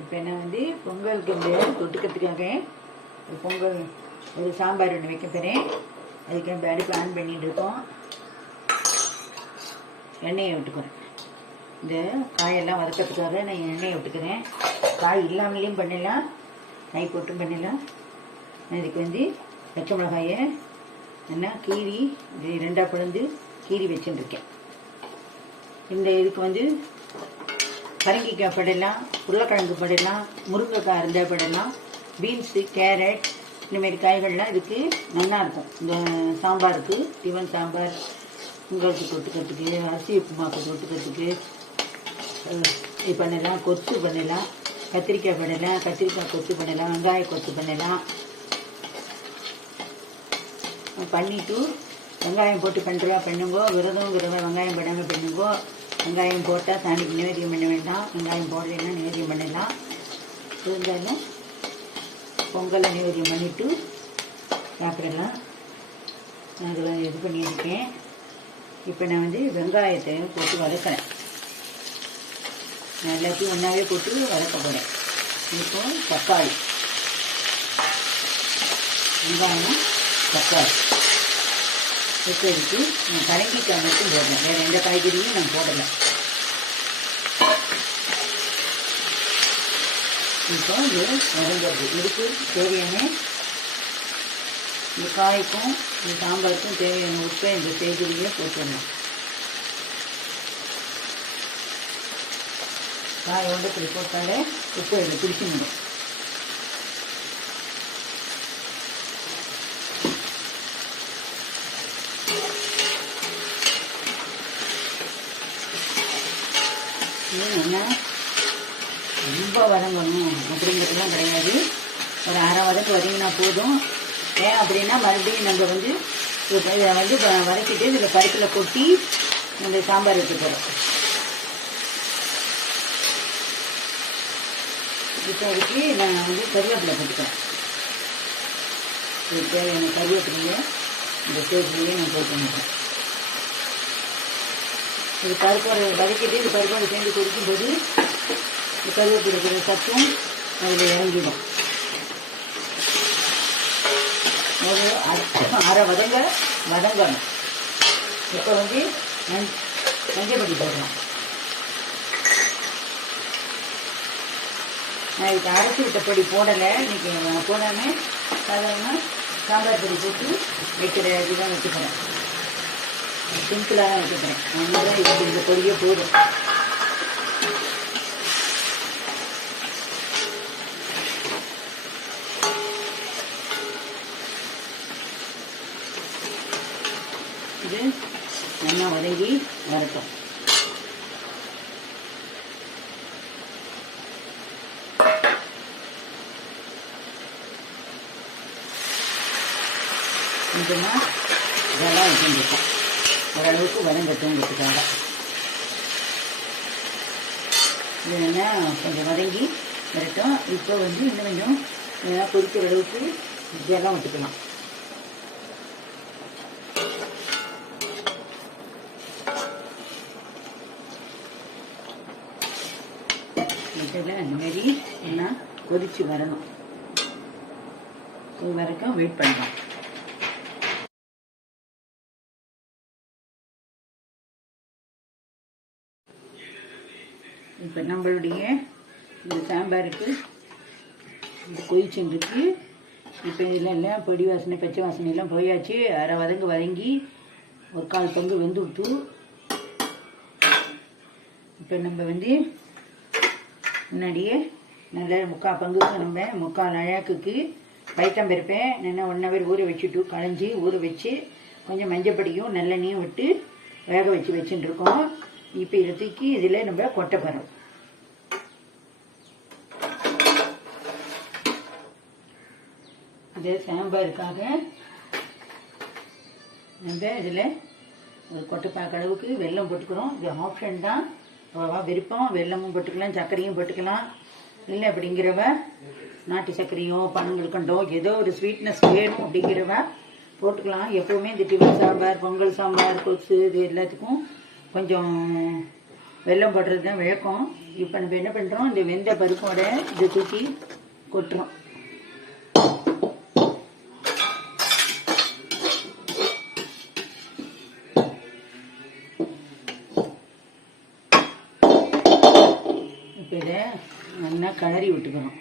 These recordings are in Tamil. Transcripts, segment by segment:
இப்போ நான் வந்து பொங்கலுக்கு இந்த தொட்டுக்கிறதுக்காக ஒரு பொங்கல் ஒரு சாம்பார் ஒன்று வைக்க போகிறேன் அதுக்கு நம்ம அடுப்பு ஆன் பண்ணிகிட்டு இருக்கோம். எண்ணெயை விட்டுக்கிறேன். இந்த காயெல்லாம் வதக்கிறதுக்காக நான் எண்ணெயை விட்டுக்கிறேன். காய் இல்லாமலேயும் பண்ணிடலாம் நெய் போட்டும் பண்ணிடலாம் நான் இதுக்கு வந்து பச்சை மிளகாயை என்ன கீரி இது ரெண்டாக பிளந்து கீரி வச்சுட்டுருக்கேன் இந்த இதுக்கு வந்து பரங்கிக்காய் படலாம் உருளைக்கிழங்கு படலாம் முருங்கைக்காய் இருந்தால் படலாம் பீன்ஸு கேரட் இந்தமாரி காய்கள்லாம் இதுக்கு நல்லா இருக்கும். இந்த சாம்பாருக்கு டிஃபன் சாம்பார் உங்களுக்கு தொட்டுக்கிறதுக்கு அரிசி உப்புமாக்கு தொட்டுக்கிறதுக்கு இது பண்ணலாம் கொத்து பண்ணலாம் கத்திரிக்காய் பண்ணலாம் கத்திரிக்காய் கொத்து பண்ணலாம் வெங்காய கொத்து பண்ணலாம். பண்ணிட்டு வெங்காயம் போட்டு பண்ணுறா பண்ணுங்கோ விரதம் விரதம் வெங்காயம் பண்ணாமல் பண்ணுங்கோ. வெங்காயம் போட்டால் சாணிக்கு நிவேதியம் பண்ண வேண்டாம். வெங்காயம் போடலைன்னா நிவேதியம் பண்ணலாம். இருந்தாலும் பொங்கலை நிவேதியம் பண்ணிவிட்டு சாப்பிடலாம். நான் அதில் இது பண்ணியிருக்கேன். இப்போ நான் வந்து வெங்காயத்தை போட்டு வதக்கிறேன். நான் எல்லாத்தையும் ஒன்றாவே போட்டு வதக்க போகிறேன் இப்போ தக்காளி. வெங்காயம் தக்காளி. இப்போ இருக்கு நான் கலங்கிக்காய் மட்டும் போடுறேன். வேறு எந்த காய்கறியும் நான் போடலை. இப்போ இது வதங்கிறது. இதுக்கு தேவையான இந்த காய்க்கும் இந்த சாம்பாருக்கும் தேவையான உப்பை இந்த செய்திலேயே போட்டுடணும். காய் வந்து இப்படி போட்டாலே உப்பு இதில் பிடிச்சிடும் என்ன? ரொம்ப வதங்கணும் அப்படிங்கிறதுலாம் கிடையாது. ஒரு அரை வதக்கு வதங்கினா போதும். ஏன் அப்படின்னா மறுபடியும் நம்ம வந்து இதை வந்து வ- வதக்கிட்டு இதில் பருப்பில் கொட்டி நம்ம சாம்பார் வைக்க போகிறோம் இப்போ அதுக்கு நான் வந்து கருவேப்பிலை போட்டுக்கிறேன். தேவையான கருவேப்பிலையை இந்த ஸ்டேஜ்லேயே நான் போட்டுக்கிறேன் இது பருப்போட வதக்கிட்டு இது பருப்போட சேர்ந்து கொதிக்கும்போது இந்த கருவேப்பிலை சத்தும் அதில் இறங்கிடும். ஒரு அரை- அரை வதங்க வதங்கணும். இப்போ வந்து மஞ் மஞ்சள் நான் இதுக்கு அரைச்சி விட்ட பொடி போடலை. இன்னைக்கு போடாமல் சாதாரண சாம்பார் பொடி போட்டு வைக்கிற இதுதான் வச்சுக்கிறேன். சிம்பிளாக தான் வச்சுக்கிறேன் அதனால இதுக்கு இந்த பொடியே போதும். இது நல்லா வதங்கி வரட்டும். கொஞ்சமாக இதெல்லாம் வச்சுருக்கோம் ஓரளவுக்கு வதங்கட்டுங்கிறதுக்காக இது என்ன கொஞ்சம் வதங்கி வரட்டும். இப்போ வந்து இன்னும் கொஞ்சம் பொறிக்கிற கொதிக்கிற அளவுக்கு இதெல்லாம் விட்டுக்கலாம் இதில் அந்த மாதிரி எல்லாம் கொதிச்சு வரணும். இது வரைக்கும் வெயிட் பண்ணலாம். இப்போ நம்மளுடைய இந்த சாம்பாருக்கு இந்த கொதிச்சுருக்கு இப்போ இதில் எல்லாம் பொடி வாசனை பச்சை வாசனை எல்லாம் போயாச்சு. அரை வதங்கு வதங்கி ஒரு கால் பங்கு வெந்து விட்டு இப்போ நம்ம வந்து முன்னாடியே நல்ல முக்கால் பங்குக்கு நம்ம முக்கால் அழகுக்கு பைத்தம்பருப்பை நல்லா ஒன் ஹவர் ஊற வச்சுட்டு களைஞ்சி ஊற வச்சு கொஞ்சம் மஞ்சப்படியும் நல்லெண்ணையும் விட்டு வேக வச்சு வச்சுட்டுருக்கோம். இருக்கோம் இப்போ இதை தூக்கி இதில் நம்ம கொட்டை போகிறோம் இது சாம்பாருக்காக நம்ம இதில் ஒரு கொட்டைப்பாக்க அளவுக்கு வெல்லம் போட்டுக்கிறோம். இது ஆப்ஷன் தான். அவ்வளோவா விருப்பம். வெல்லமும் போட்டுக்கலாம் சர்க்கரையும் போட்டுக்கலாம். இல்லை அப்படிங்கிறவ நாட்டு சர்க்கரையோ பனங்கல்கண்டோ ஏதோ ஒரு ஸ்வீட்னஸ் வேணும் அப்படிங்கிறவ போட்டுக்கலாம். எப்போவுமே இந்த டிஃபன் சாம்பார் பொங்கல் சாம்பார் கொசு இது எல்லாத்துக்கும் கொஞ்சம் வெள்ளம் போடுறது தான் விளக்கம் இப்போ நம்ம என்ன பண்ணுறோம் இந்த வெந்த பருப்போட இதை தூக்கி கொட்டுறோம். இப்போ இதை நல்லா கிளறி விட்டுக்கணும்.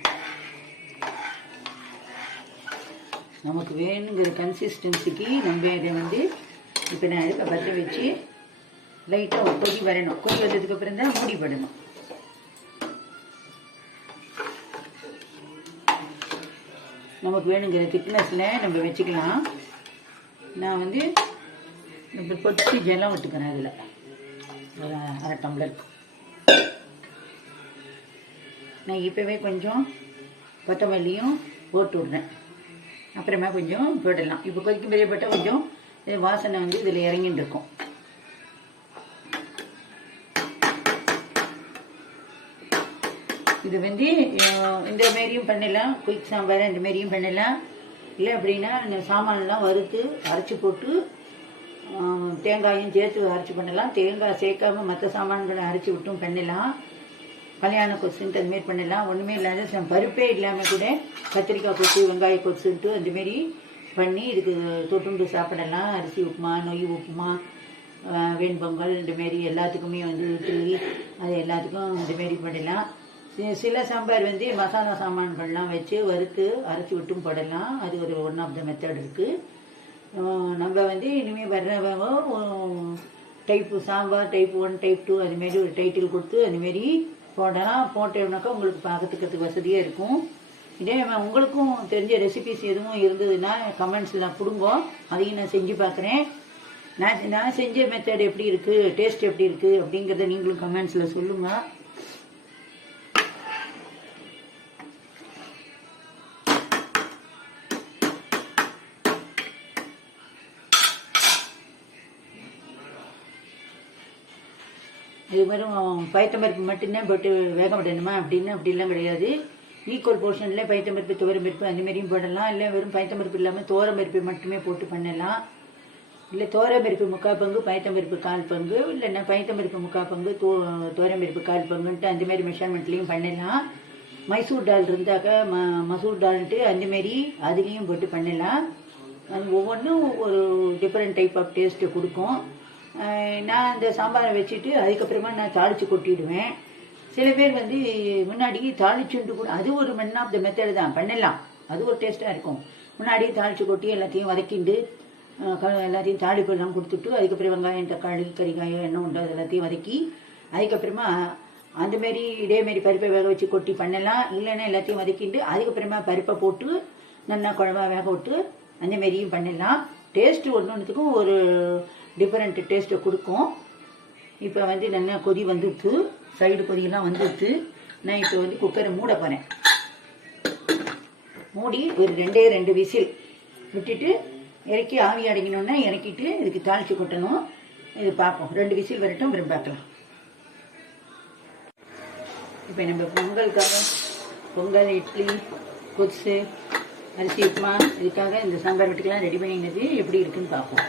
நமக்கு வேணுங்கிற கன்சிஸ்டன்சிக்கு நம்ம இதை வந்து இப்போ நான் அடுப்பை பற்ற வச்சு லைட்டாக கொதி வரணும் கொதி வந்ததுக்கு அப்புறம் தான் மூடி போடணும். நமக்கு வேணுங்கிற திக்னஸில் நம்ம வச்சுக்கலாம். நான் வந்து இப்போ பொட்டு ஜலம் விட்டுக்கிறேன் அதில். ஒரு அரை டம்ளர். நான் இப்போவே கொஞ்சம் கொத்தமல்லியும் போட்டு விட்றேன். அப்புறமா கொஞ்சம் போடலாம். இப்போ கொதிக்கும் பெரிய போட்டால் கொஞ்சம் வாசனை வந்து இதில் இறங்கிட்டு இருக்கும். இது வந்து இந்த மாரியும் பண்ணலாம். குயிக் சாம்பார் இந்த மாரியும் பண்ணலாம். இல்லை அப்படின்னா இந்த சாமான்லாம் வறுத்து அரைச்சி போட்டு தேங்காயும் சேர்த்து அரைச்சி பண்ணலாம். தேங்காய் சேர்க்காம மற்ற சாமான்களை அரைச்சி விட்டும் பண்ணலாம். கல்யாண கொசுன்ட்டு அந்த மாரி பண்ணலாம். ஒன்றுமே இல்லாத பருப்பே இல்லாமல் கூட கத்திரிக்காய் கொசு வெங்காய கொசுன்ட்டு அந்தமாரி பண்ணி இதுக்கு தொட்டுண்டு சாப்பிடலாம். அரிசி உப்புமா நொய் உப்புமா வெண்பொங்கல் இந்த மாரி எல்லாத்துக்குமே வந்து இட்லி அது எல்லாத்துக்கும் இந்த மாரி பண்ணலாம். சில சாம்பார் வந்து மசாலா சாமான்கள்லாம் வச்சு வறுத்து அரைச்சி விட்டும் போடலாம். அது ஒரு ஒன் ஆஃப் த மெத்தட் இருக்குது நம்ம வந்து இனிமேல் வர்றவங்க type sambar type one type two அதுமாரி ஒரு டைட்டில் கொடுத்து அதுமாரி போடலாம். போட்டோம்னாக்கா உங்களுக்கு பார்க்கறதுக்கு வசதியாக இருக்கும். இதே உங்களுக்கும் தெரிஞ்ச ரெசிபிஸ் எதுவும் இருந்ததுன்னா கமெண்ட்ஸில் கொடுங்கோ. அதையும் நான் செஞ்சு பார்க்குறேன். நான் நான் செஞ்ச மெத்தட் எப்படி இருக்குது டேஸ்ட் எப்படி இருக்குது அப்படிங்கிறத நீங்களும் கமெண்ட்ஸில் சொல்லுங்கள் இது வெறும் பயத்தம்பருப்பு மட்டும்தான் போட்டு வேக விடணுமா? அப்படின்னு அப்படிலாம் கிடையாது. ஈக்குவல் போர்ஷனில் பயத்தம்பருப்பு துவரம்பருப்பு அந்த மாதிரியும் போடலாம். இல்லை வெறும் பயத்தம்பருப்பு இல்லாமல் தோரம்பருப்பு மட்டுமே போட்டு பண்ணலாம். இல்லை தோரம்பருப்பு முக்கால் பங்கு பயத்தம்பருப்பு கால் பங்கு இல்லைன்னா பயத்தம்பருப்பு முக்கால் பங்கு தோ தோரம்பருப்பு கால் பங்குன்ட்டு அந்த மாதிரி மெஷர்மெண்ட்லேயும் பண்ணலாம். மைசூர் டால் இருந்தாக்க ம மசூர் டால்ன்ட்டு அந்தமாரி அதுலேயும் போட்டு பண்ணலாம். அது ஒவ்வொன்றும் ஒரு டிஃப்ரெண்ட் டைப் ஆஃப் டேஸ்ட்டு கொடுக்கும். நான் இந்த சாம்பாரை வச்சுட்டு அதுக்கப்புறமா நான் தாளித்து கொட்டிடுவேன். சில பேர் வந்து முன்னாடி தாளிச்சுண்டு கூட அது ஒரு மென் ஆஃப் த மெத்தடு தான் பண்ணலாம். அது ஒரு டேஸ்ட்டாக இருக்கும். முன்னாடியே தாளித்து கொட்டி எல்லாத்தையும் வதக்கிண்டு எல்லாத்தையும் தாளிப்பு எல்லாம் கொடுத்துட்டு அதுக்கப்புறம் வெங்காயம் தக்காளி கறிக்காயம் எண்ணெய் உண்டு அது எல்லாத்தையும் வதக்கி அதுக்கப்புறமா அந்த மாரி பருப்பை வேக வச்சு கொட்டி பண்ணலாம். இல்லைன்னா எல்லாத்தையும் வதக்கிண்டு அதுக்கப்புறமா பருப்பை போட்டு நல்லா குழம்பா வேக விட்டு அந்த மாரியும் பண்ணலாம். டேஸ்ட்டு ஒன்று ஒன்றுத்துக்கும் ஒரு டிஃப்ரெண்ட் டேஸ்ட்டை கொடுக்கும். இப்போ வந்து நல்லா கொதி வந்துடுத்து. சைடு கொதியெல்லாம் வந்துடுத்து. நான் இப்போ வந்து குக்கரை மூட போகிறேன் மூடி ஒரு ரெண்டே ரெண்டு விசில் விட்டுட்டு இறக்கி ஆவி அடங்கினோன்னா இறக்கிட்டு இதுக்கு தாளித்து கொட்டணும். இது பார்ப்போம். ரெண்டு விசில் வரட்டும் அப்புறம் பார்க்கலாம். இப்போ நம்ம பொங்கலுக்காக பொங்கல் இட்லி கொசு அரிசி உப்புமா இதுக்காக இந்த சாம்பார் வீட்டுக்கெல்லாம் ரெடி பண்ணினது எப்படி இருக்குன்னு பார்ப்போம்.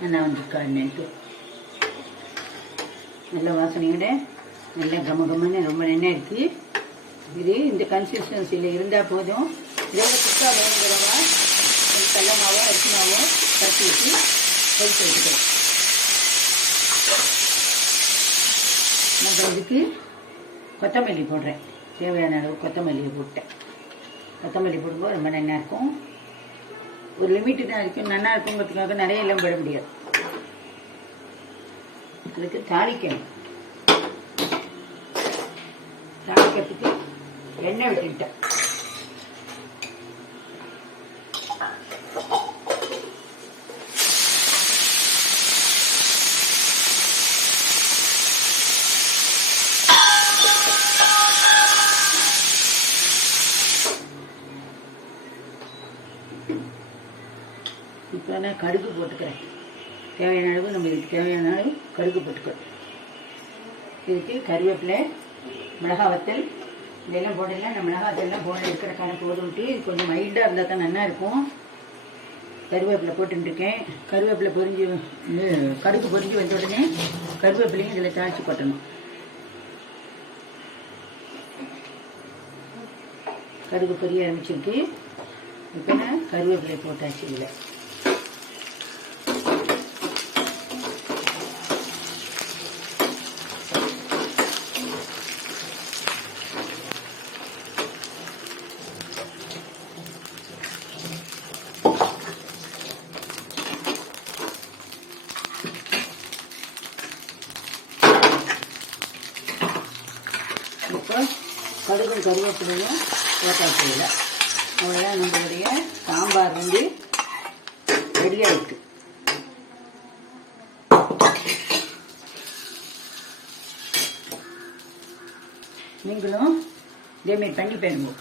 நல்லா வந்துருக்கான்ட்டு நல்ல வாசனையோட நல்ல கம கமன்னு ரொம்ப நெண்ணெய் இருக்குது இது இந்த கன்சிஸ்டன்சியில் இருந்தால் போதும். இதோட குக்கா வேணுங்கிறவங்க கடல மாவோ அரிசி மாவோ கரைச்சி வச்சு கொதிக்க வச்சுக்கலாம் நம்ம இதுக்கு கொத்தமல்லி போடுறேன். தேவையான அளவு கொத்தமல்லியை போட்டேன். கொத்தமல்லி போடும்போது ரொம்ப நல்லா இருக்கும். ஒரு லிமிட்டு தான் இருக்கும். நல்லா இருக்குங்கிறதுக்காக நிறைய எல்லாம் போட முடியாது. அதுக்கு தாளிக்கணும். தாளிக்கிறதுக்கு எண்ணெய் விட்டுட்டேன் உடனே கடுகு போட்டுக்கிறேன். தேவையான அளவு நம்ம இதுக்கு தேவையான அளவு கடுகு போட்டுக்கிறோம். இதுக்கு கருவேப்பிலை மிளகாவத்தல் இதெல்லாம் போடலாம் நம்ம மிளகாத்தெல்லாம் போட இருக்கிற கணக்கு போட்டு விட்டு கொஞ்சம் மைல்டாக இருந்தால் தான் நல்லா இருக்கும். கருவேப்பிலை போட்டுருக்கேன் கருவேப்பிலை பொறிஞ்சு கடுகு பொறிஞ்சு வந்த உடனே கருவேப்பிலையும் இதில் தாய்ச்சி கொட்டணும். கடுகு பொரிய ஆரம்பிச்சிருக்கு. இப்போ கருவேப்பிலை போட்டாச்சு இதில். இப்போ கடுகும் கருவேப்பிலையும் போட்டாச்சு அவ்வளோதான் நம்மளுடைய சாம்பார் வந்து ரெடியாக இருக்குது நீங்களும் இதேமாரி பண்ணி போயிருங்க